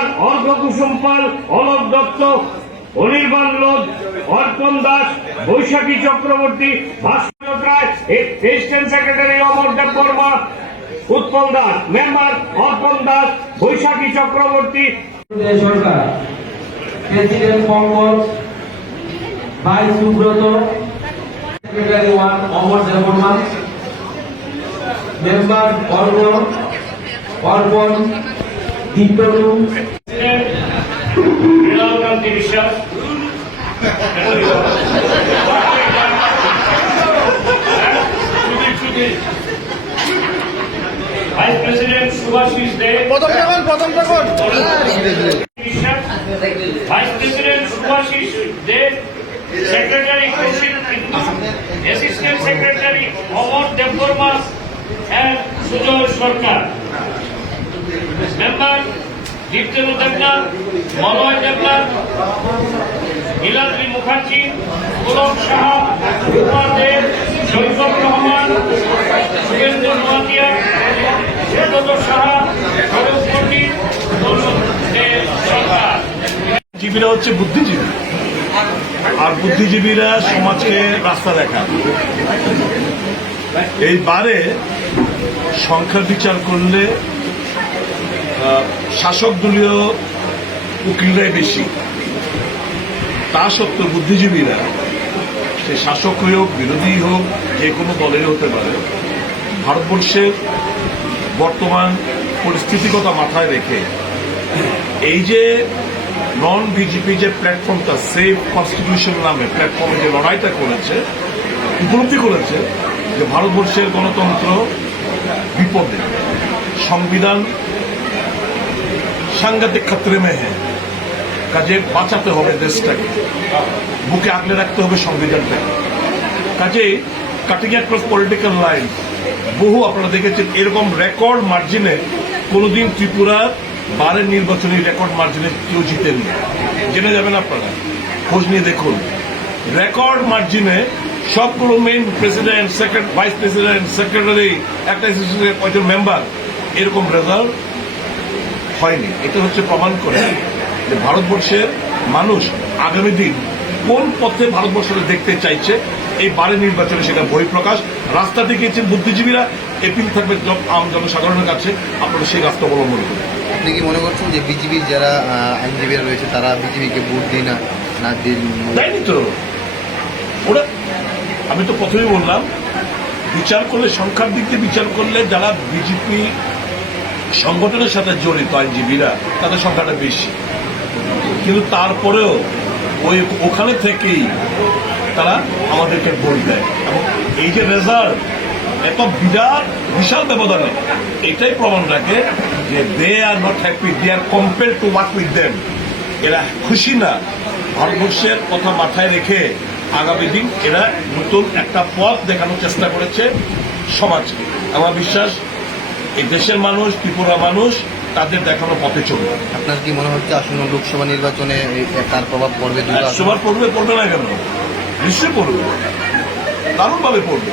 Member Argha Kusum Pal, Alok Dutta, Anirban Lodh, Arpan Das, Baishakhi Chakraborty, Bhaskar Roy, president secretary Amar Deb Barma, Utpal Das. Member Arpan Das, Baishakhi Chakraborty. Sarkar president Pankaj, vice Subrata, secretary 1 Amar Deb Barma, member Arpan Diptaru, Biswas, vice president Subhashis De, vice president Subhashis De, secretary Kaushik, assistant secretary Amar Debbarma and Sujay Sarkar. Member Diptendu Debnath, Malay Debnath, Niladri Mukherjee, Pulak Saha, Rupa Deb, Saikat Rahman, Suvendu Noatia, Subrata Saha, স্বরূপ পণ্ডিত, সরকার। জীবীরা হচ্ছে বুদ্ধিজীবী, আর বুদ্ধিজীবীরা সমাজকে রাস্তা দেখায়। এই বারে সংখ্যা বিচার করলে শাসক দলীয় উকিলরাই বেশি। তা সত্ত্বেও বুদ্ধিজীবীরা, সে শাসক হোক বিরোধী হোক, যে কোনো দলের হতে পারে, ভারতবর্ষের বর্তমান পরিস্থিতিগতা মাথায় রেখে এই যে নন বিজেপি যে প্ল্যাটফর্মটা, সেভ কনস্টিটিউশন নামে প্ল্যাটফর্মে যে লড়াইটা করেছে, উপলব্ধি করেছে যে ভারতবর্ষের গণতন্ত্র বিপদে, সংবিধান সাংঘাতিক খতরে মে হ্যাঁ, কাজে বাঁচাতে হবে দেশটাকে, বুকে আগলে রাখতে হবে সংবিধানটাকে। কাজে কাটিং অ্যাক্রস পলিটিক্যাল লাইন বহু আপনারা দেখেছেন এরকম রেকর্ড মার্জিনে কোনোদিন ত্রিপুরার বারের নির্বাচনী রেকর্ড মার্জিনে কেউ জিতেননি। জেনে যাবেন আপনারা, খোঁজ নিয়ে দেখুন। রেকর্ড মার্জিনে সবগুলো main president, vice president, secretary, একটা কয়েকজন মেম্বার, এরকম রেজাল্ট হয়নি। এটা হচ্ছে প্রমাণ করে যে ভারতবর্ষের মানুষ আগামী দিন কোন পথে ভারতবর্ষকে দেখতে চাইছে, এই বারের নির্বাচনে সেটা বহিঃপ্রকাশ। রাস্তা দেখিয়েছেন বুদ্ধিজীবীরা, এপিল থাকবে আম জনসাধারণের কাছে, আপনারা সেই রাস্তা অবলম্বন করুন। আপনি কি মনে করছেন যে বিজেপির যারা আইনজীবীরা রয়েছে তারা বিজেপিকে ভোট দিই না দেয়নি তো ওরা? আমি তো প্রথমেই বললাম, বিচার করলে, সংখ্যার দিক দিয়ে বিচার করলে যারা বিজেপি সংগঠনের সাথে জড়িত আইনজীবীরা, তাদের সংখ্যাটা বেশি। কিন্তু তারপরেও ওখানে থেকেই তারা আমাদেরকে ভোট দেয়, এবং এই যে রেজাল্ট এত বিশাল ব্যবধানে, এটাই প্রমাণ রাখে যে they are not happy, they are compare to work with them. এরা খুশি না। ভারতবর্ষের কথা মাথায় রেখে আগামী দিন এরা নতুন একটা পথ দেখানোর চেষ্টা করেছে সমাজকে। আমার বিশ্বাস এই দেশের মানুষ, ত্রিপুরা মানুষ তাদের দেখানো পথে চলবে। আপনার কি মনে হচ্ছে আসন্ন লোকসভা নির্বাচনে তার প্রভাব পড়বে? পড়বে না কেন? নিশ্চয়ই পড়বে, দারুণভাবে পড়বে।